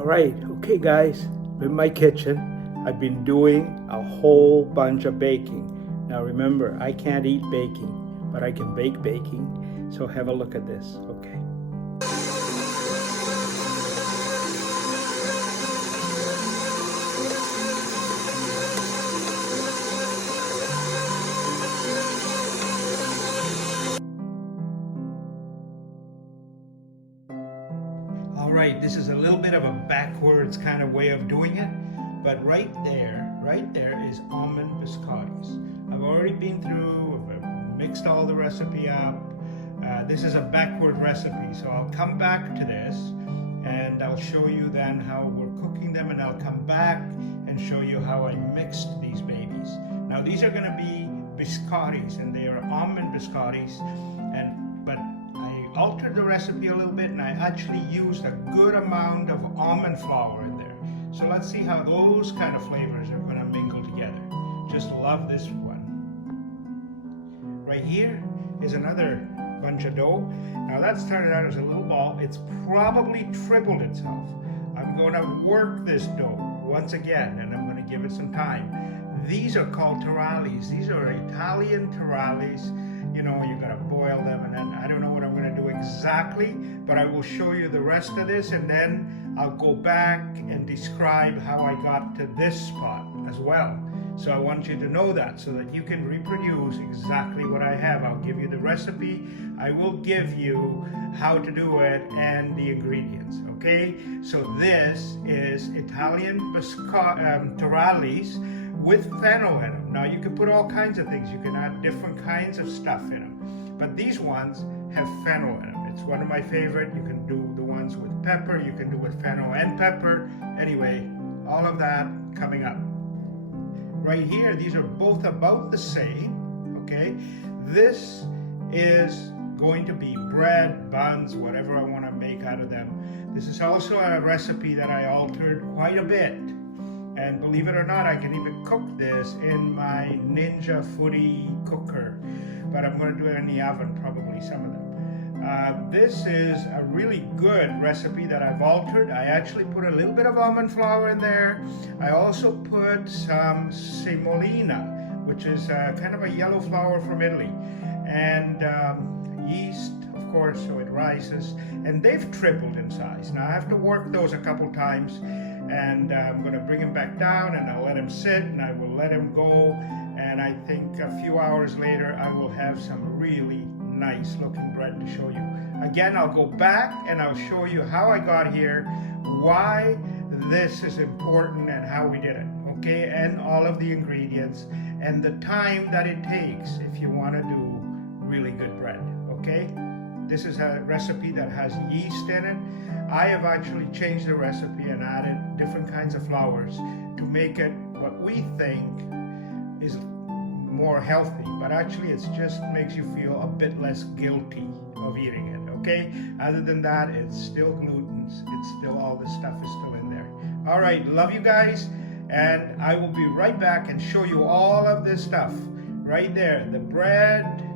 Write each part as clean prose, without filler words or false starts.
All right, okay guys, in my kitchen, I've been doing a whole bunch of baking. Now remember, I can't eat baking, but I can bake baking. So have a look at this, okay? All right, this is a little bit of a backwards kind of way of doing it, but right there is almond biscottis. I've already been through, I've mixed all the recipe up. This is a backward recipe, so I'll come back to this and I'll show you then how we're cooking them, and I'll come back and show you how I mixed these babies. Now these are gonna be biscottis, and they are almond biscottis, but I altered the recipe a little bit and I actually used a good amount of almond flour in there. So let's see how those kind of flavors are going to mingle together. Just love this one. Right here is another bunch of dough. Now that started out as a little ball. It's probably tripled itself. I'm going to work this dough once again, and I'm going to give it some time. These are called tarallis. These are Italian tarallis. You know, you gotta boil them, and then I don't know what I'm gonna do exactly, but I will show you the rest of this, and then I'll go back and describe how I got to this spot as well. So I want you to know that so that you can reproduce exactly what I have. I'll give you the recipe, I will give you how to do it and the ingredients, okay? So this is Italian tarallis with fennel in them. Now you can put all kinds of things. You can add different kinds of stuff in them. But these ones have fennel in them. It's one of my favorite. You can do the ones with pepper. You can do with fennel and pepper. Anyway, all of that coming up. Right here, these are both about the same, okay? This is going to be bread, buns, whatever I want to make out of them. This is also a recipe that I altered quite a bit. And believe it or not, I can even cook this in my Ninja Foodi cooker. But I'm going to do it in the oven, probably some of them. This is a really good recipe that I've altered. I actually put a little bit of almond flour in there. I also put some semolina, which is kind of a yellow flour from Italy. And yeast, of course, so it rises. And they've tripled in size. Now I have to work those a couple times. And I'm going to bring him back down, and I'll let him sit, and I will let him go, and I think a few hours later I will have some really nice looking bread to show you. Again, I'll go back and I'll show you how I got here, why this is important and how we did it, okay, and all of the ingredients and the time that it takes if you want to do really good bread, okay? This is a recipe that has yeast in it. I have actually changed the recipe and added different kinds of flours to make it what we think is more healthy, but actually it just makes you feel a bit less guilty of eating it, okay? Other than that, it's still gluten, it's still, all this stuff is still in there. All right, love you guys, and I will be right back and show you all of this stuff right there. The bread,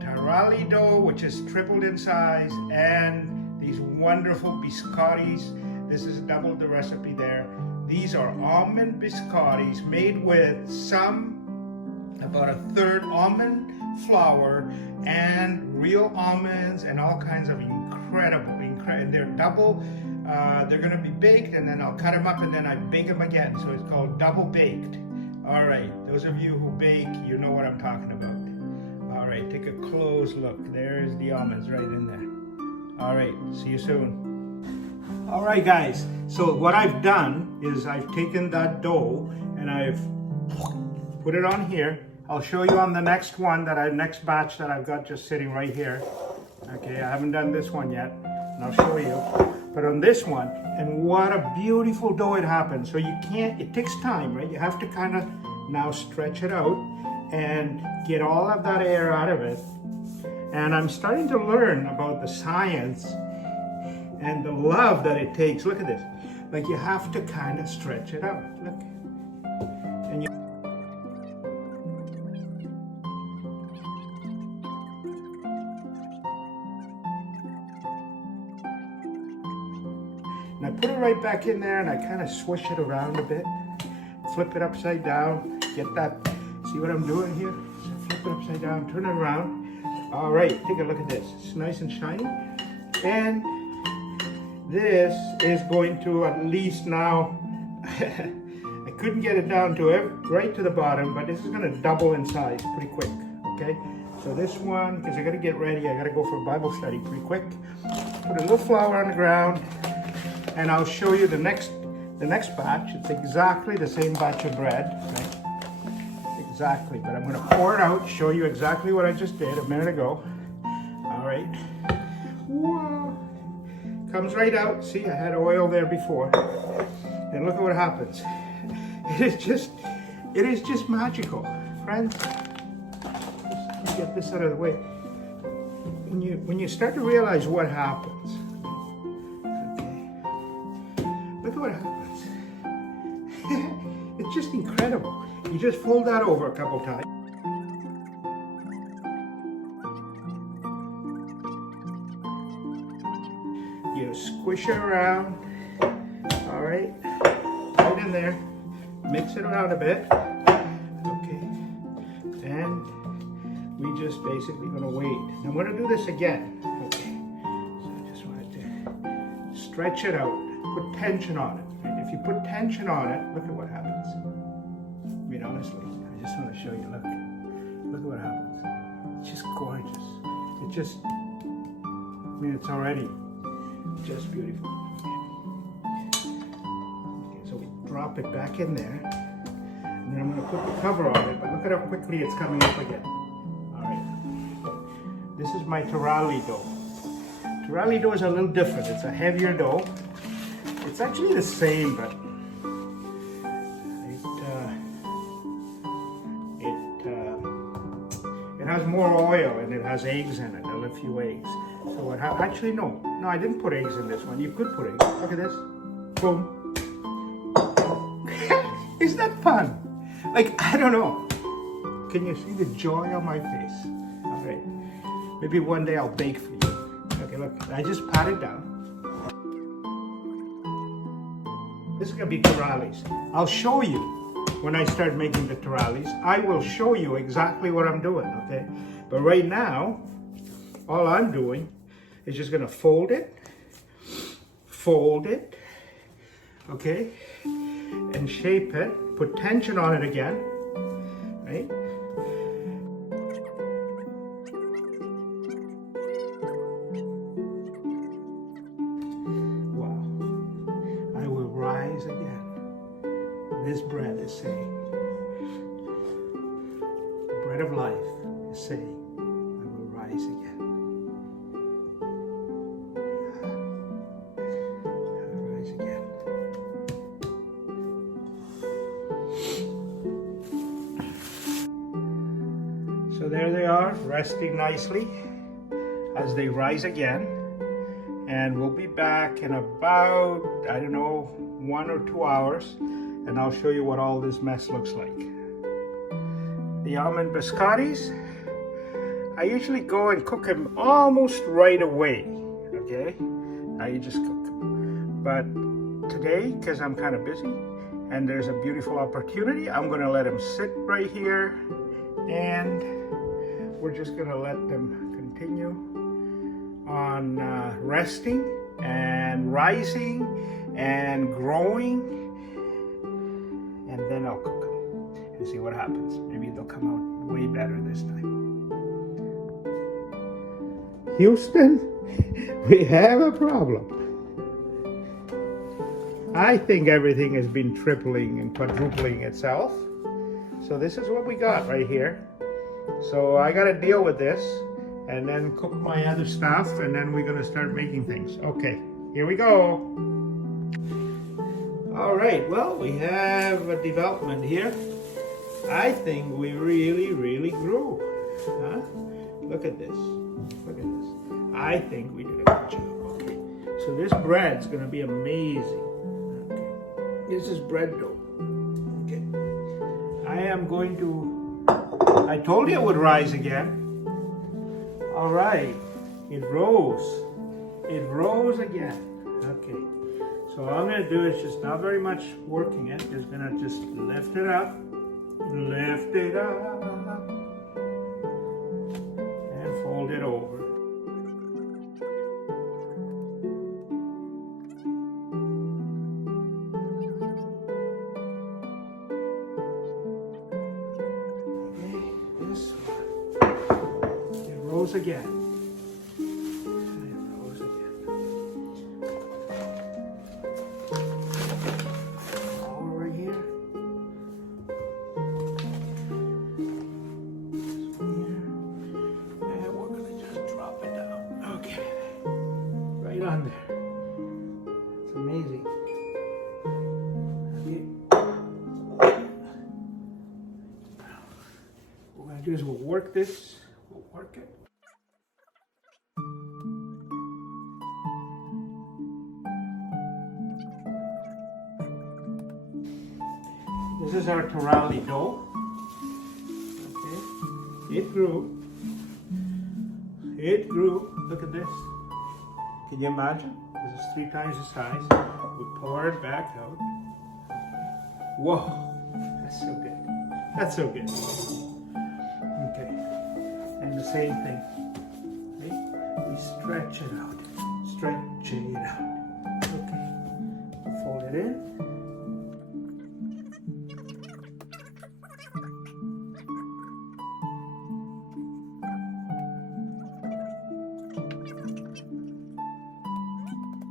taralli dough, which is tripled in size, and these wonderful biscottis. This is double the recipe there. These are almond biscottis made with about a third almond flour and real almonds and all kinds of incredible, and they're double. They're gonna be baked, and then I'll cut them up and then I bake them again. So it's called double baked. All right, those of you who bake, you know what I'm talking about. All right, take a close look. There's the almonds right in there. All right, see you soon. All right, guys. So what I've done is I've taken that dough and I've put it on here. I'll show you on the next one, next batch that I've got just sitting right here. Okay, I haven't done this one yet, and I'll show you. But on this one, and what a beautiful dough it happens. So it takes time, right? You have to kind of now stretch it out and get all of that air out of it. And I'm starting to learn about the science and the love that it takes. Look at this. Like, you have to kind of stretch it out. Look. And you And I put it right back in there and I kind of swish it around a bit. Flip it upside down. Get that, see what I'm doing here? So flip it upside down, turn it around. All right, take a look at this. It's nice and shiny. And this is going to at least now, I couldn't get it down to it, right to the bottom, but this is gonna double in size pretty quick, okay? So this one, because I gotta get ready, I gotta go for Bible study pretty quick. Put a little flour on the ground, and I'll show you the next batch. It's exactly the same batch of bread, right? Exactly, but I'm gonna pour it out, show you exactly what I just did a minute ago. All right. Whoa. Comes right out. See, I had oil there before. And look at what happens. It is just magical. Friends, let's get this out of the way. When you start to realize what happens, okay, look at what happens. It's just incredible. You just fold that over a couple times. You squish it around, all right, right in there, mix it around a bit, okay, and we just basically gonna wait. I'm gonna do this again, okay, so I just wanted to stretch it out, put tension on it. If you put tension on it, look at what happens. I mean, honestly, I just want to show you, look at what happens. It's just gorgeous. It just, I mean, it's already just beautiful. Okay, so we drop it back in there, and then I'm going to put the cover on it, but look at how quickly it's coming up again. All right. This is my terali dough. Terali dough is a little different. It's a heavier dough. It's actually the same, but it has more oil and it has eggs in it, a few eggs. So what actually no, I didn't put eggs in this one. You could put eggs. Look at this. Boom. Isn't that fun? Like, I don't know. Can you see the joy on my face? All right. Maybe one day I'll bake for you. Okay, look, I just pat it down. This is gonna be terralis. I'll show you when I start making the terralis. I will show you exactly what I'm doing, okay? But right now, all I'm doing is just gonna fold it, okay? And shape it, put tension on it again, right? Again. This bread is saying, the bread of life is saying, I will rise again. I will rise again. So there they are, resting nicely as they rise again. And we'll be back in about, I don't know, 1 or 2 hours, and I'll show you what all this mess looks like. The almond biscottis, I usually go and cook them almost right away, okay? I just cook them. But today, because I'm kind of busy, and there's a beautiful opportunity, I'm gonna let them sit right here, and we're just gonna let them continue on resting and rising and growing, and then I'll cook them and see what happens. Maybe they'll come out way better this time. Houston, we have a problem. I think everything has been tripling and quadrupling itself. So this is what we got right here. So I got to deal with this and then cook my other stuff, and then we're gonna start making things. Okay, here we go. All right, well, we have a development here. I think we really grew. Huh? Look at this, look at this. I think we did a good job, okay. So this bread's gonna be amazing. Okay. This is bread dough, okay. I am going to, I told you it would rise again. All right, it rose again. Okay, so So all I'm going to do is just not very much working it. Just going to just lift it up, and fold it over. Okay, this one. It rose again. On there. It's amazing. Okay. What we're going to do is we'll work this. We'll work it. This is our Torali dough. Okay. It grew. It grew. Look at this. Can you imagine? This is 3 times the size. We pour it back out. Whoa, that's so good. That's so good. Okay, and the same thing. Okay? We stretch it out. Stretch it out. Okay, we'll fold it in.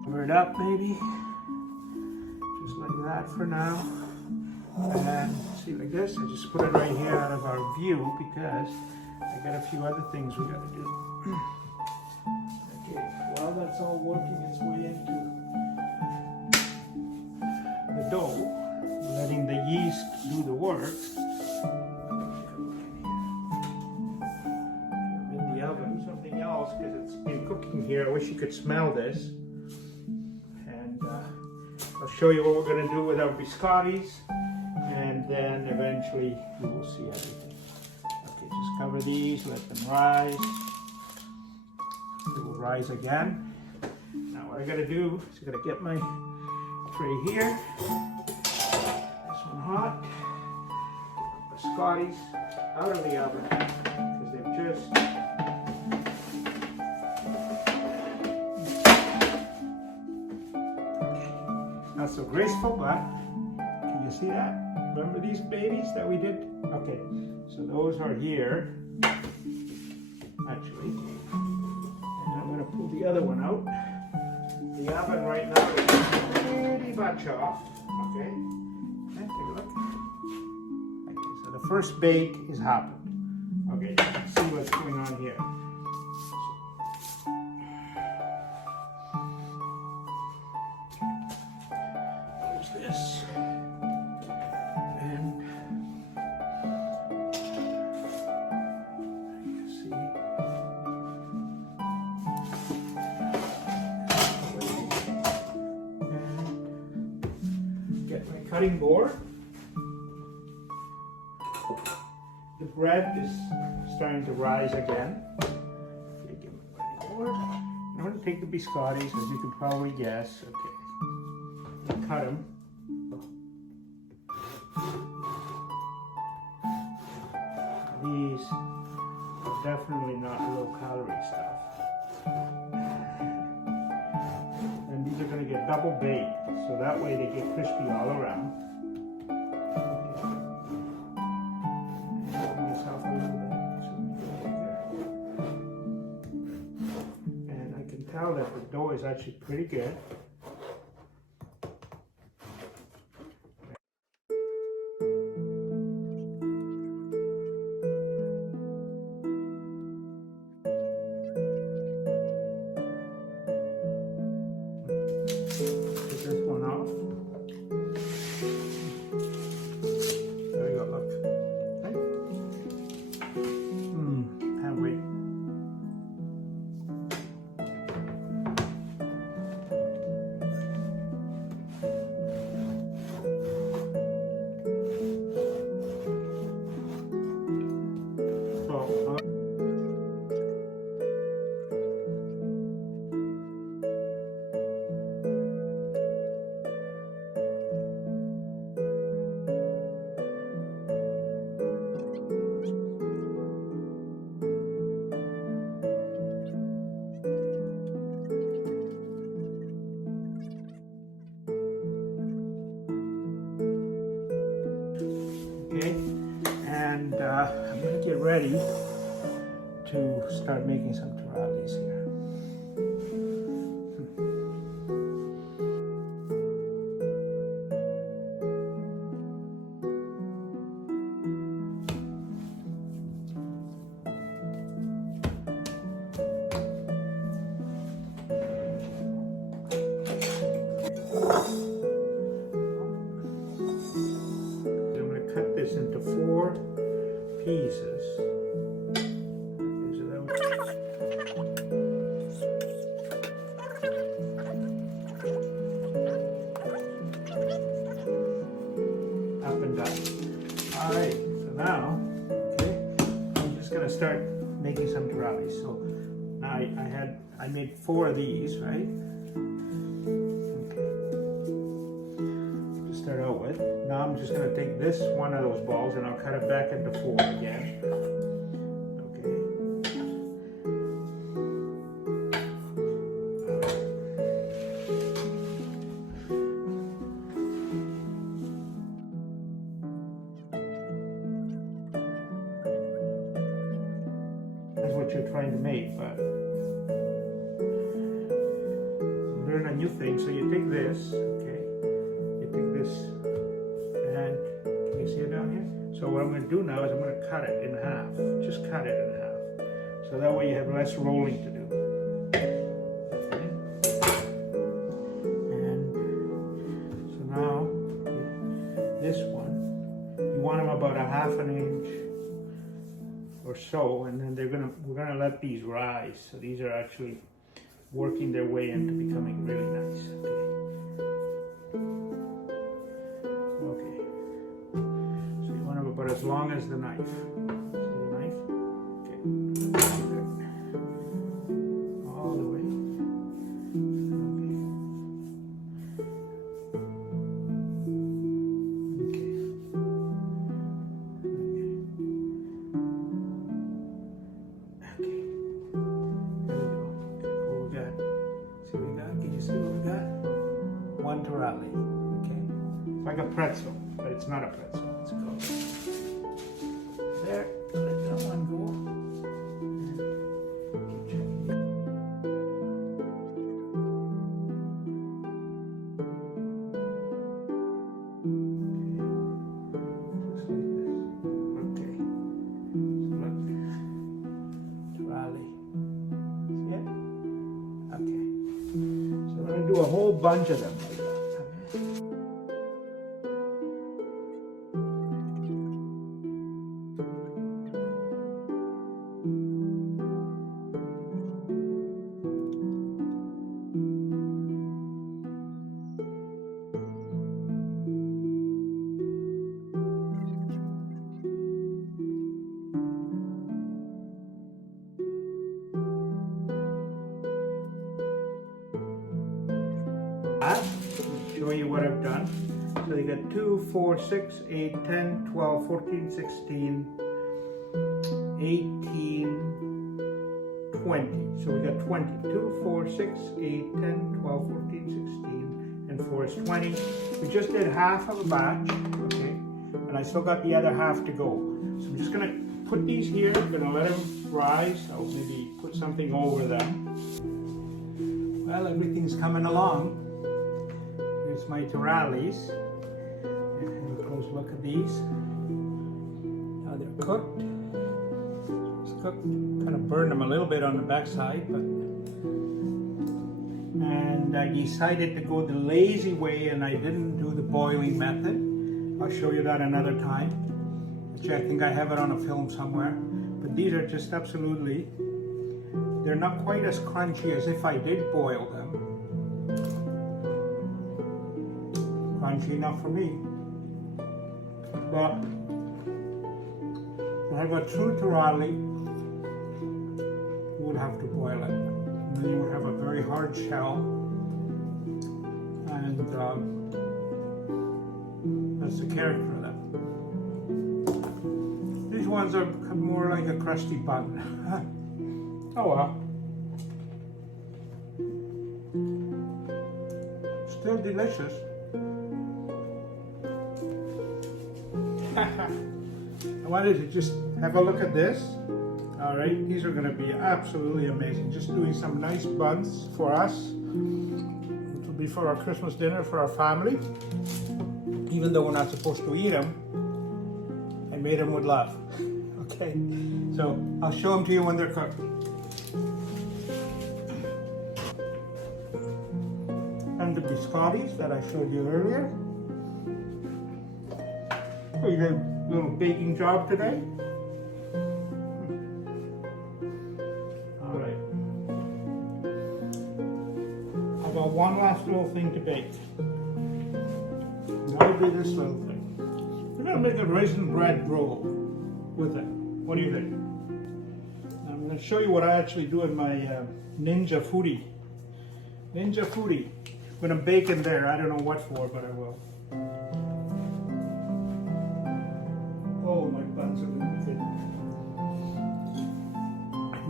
Cover it up maybe, just like that for now. And see, like this, I just put it right here out of our view because I got a few other things we got to do. Okay, while that's all working its way into the dough, letting the yeast do the work. In the oven, something else because it's been cooking here. I wish you could smell this. I'll show you what we're going to do with our biscottis, and then eventually you will see everything. Okay, just cover these, let them rise. They will rise again. Now what I got to do is I got to get my tray here. This one hot. Biscottis out of the oven because they've just not so graceful, but can you see that? Remember these babies that we did? Okay, so those are here, actually. And I'm going to pull the other one out. The oven right now is pretty much off. Okay, take a look. Okay, so the first bake is happened. Okay, let's see what's going on here. This and you see and get my cutting board. The bread is starting to rise again. Okay, give me my board. I'm going to take the biscottis, as you can probably guess. Okay, cut them. These are definitely not low-calorie stuff. And these are going to get double baked, so that way they get crispy all around. Myself a little bit. And I can tell that the dough is actually pretty good. ready to start making some tamales here. Into 4 pieces. Okay, so that up and down. All right, so now, okay, I'm just gonna start making some tamales. So now I made 4 of these, right? Start out with. Now I'm just going to take this one of those balls and I'll cut it back into 4 again. Okay. That's what you're trying to make, but learn a new thing. So you take this, okay. This, and can you see it down here? So what I'm going to do now is I'm going to cut it in half. Just cut it in half. So that way you have less rolling to do. Okay. And so now this one, you want them about a ½ inch or so, and then we're gonna let these rise. So these are actually working their way into becoming really nice. Okay. But as long as the knife. See the knife? Okay. All the way. Okay. Okay. There we go. Okay, what we got? See what we got? Can you see what we got? 1 tamale. Okay. It's like a pretzel, but it's not a pretzel. It's called. There, let that one go. Keep checking it. Okay. Just like this. Okay. See it? Okay. So we're going to do a whole bunch of them like that. Show you what I've done. So you got 2, 4, 6, 8, 10, 12, 14, 16, 18, 20. So we got 20. 2, 4, 6, 8, 10, 12, 14, 16, and 4 is 20. We just did half of a batch, okay? And I still got the other half to go. So I'm just gonna put these here. I'm gonna let them rise. I'll maybe put something over them. Well, everything's coming along. Here's my tamales. Have a close look at these. Now they're cooked. It's cooked. Kind of burned them a little bit on the backside, but. And I decided to go the lazy way, and I didn't do the boiling method. I'll show you that another time. Actually, I think I have it on a film somewhere. But these are just absolutely. They're not quite as crunchy as if I did boil them. Crunchy enough for me. But to have a true tamale, you would have to boil it. And then you would have a very hard shell. And that's the character of that. These ones are more like a crusty bun. Oh well. Still delicious. What is it? Just have a look at this. All right, these are gonna be absolutely amazing. Just doing some nice buns for us. It will be for our Christmas dinner for our family. Even though we're not supposed to eat them, I made them with love. Okay, so I'll show them to you when they're cooked. And the biscottis that I showed you earlier. We did a little baking job today. All right. I've got one last little thing to bake. That'll be this little thing. We're gonna make a raisin bread roll with it. What do you think? I'm gonna show you what I actually do in my Ninja Foodi. Ninja Foodi. I'm gonna bake in there. I don't know what for, but I will. Oh, my buns are gonna be thin.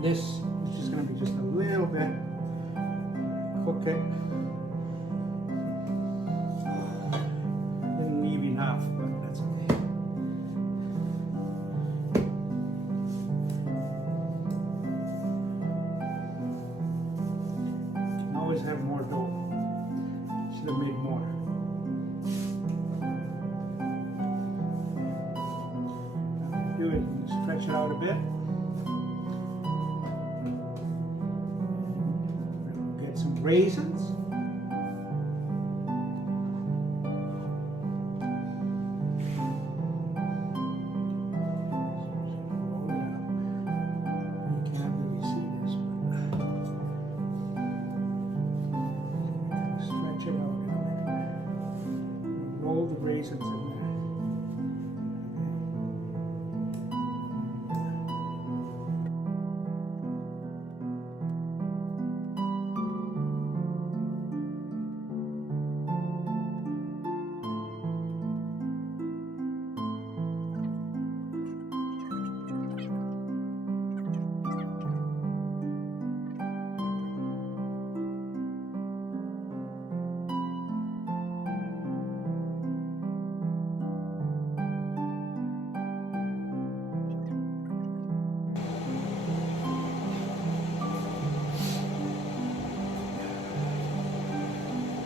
This is just gonna be just a little bit. Cook it. Didn't leave enough, but that's okay. Can always have more dough. Should have made more. Do it, stretch it out a bit. Get some raisins. You can't really see this, but stretch it out a bit. Roll the raisins in there.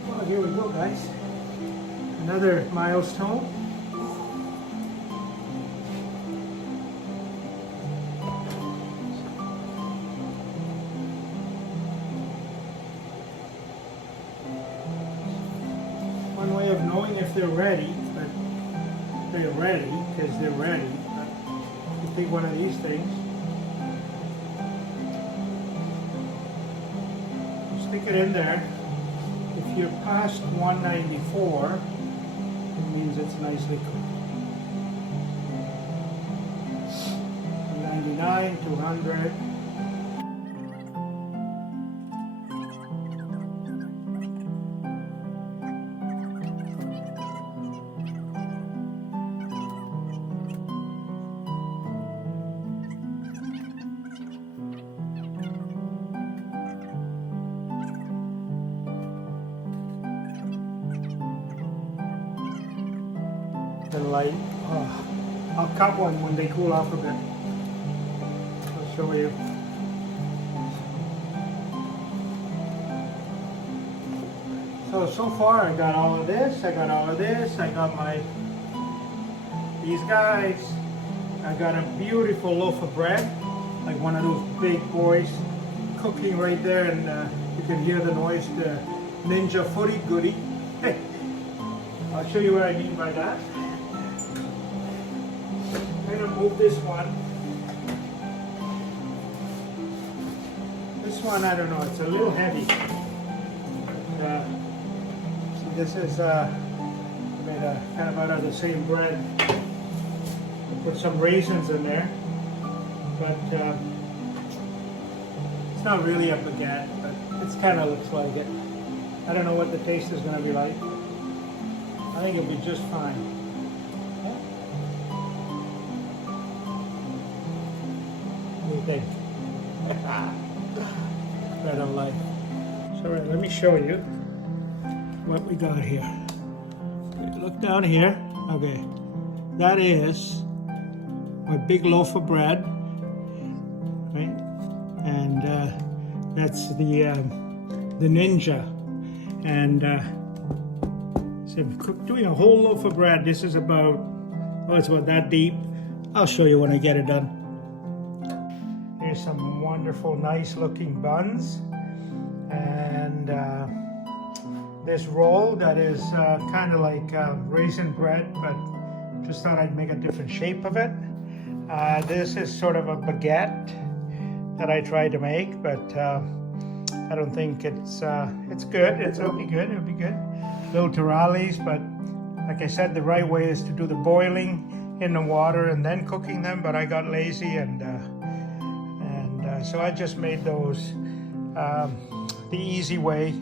Well, here we go, guys. Another milestone. One way of knowing if they're ready, but they're ready because they're ready. But you take one of these things, you stick it in there. If you're past 194, it means it's nicely cooked. 199, 200. And like, I'll cut one when they cool off a bit. I'll show you. So far I got all of this, I got all of this, I got these guys, I got a beautiful loaf of bread, like one of those big boys cooking right there, and you can hear the noise, the Ninja Foodi goodie. Hey, I'll show you what I mean by that. I'm going to move this one. This one, I don't know, it's a little heavy. See, this is made kind of out of the same bread. I put some raisins in there, but it's not really a baguette, but it kind of looks like it. I don't know what the taste is going to be like. I think it'll be just fine. What do you think? Bread of life. So let me show you what we got here. Look down here. Okay, that is a big loaf of bread, right? And that's the Ninja. And so doing a whole loaf of bread. This is about, oh, it's about that deep. I'll show you when I get it done. Here's some wonderful, nice looking buns. And this roll that is kind of like raisin bread, but just thought I'd make a different shape of it. This is sort of a baguette that I tried to make, but I don't think it's good. It'll be good. It'll be good. Little tamales, but like I said, the right way is to do the boiling in the water and then cooking them. But I got lazy, and so I just made those the easy way.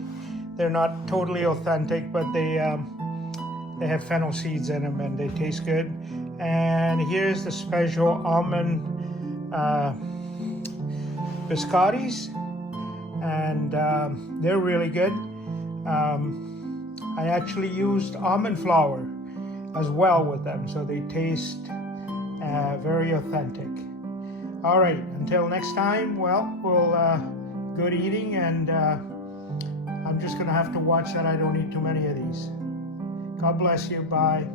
They're not totally authentic, but they have fennel seeds in them and they taste good. And here's the special almond biscottis, and they're really good. I actually used almond flour as well with them, so they taste very authentic. All right, until next time, well, good eating, and I'm just gonna have to watch that I don't eat too many of these. God bless you, bye.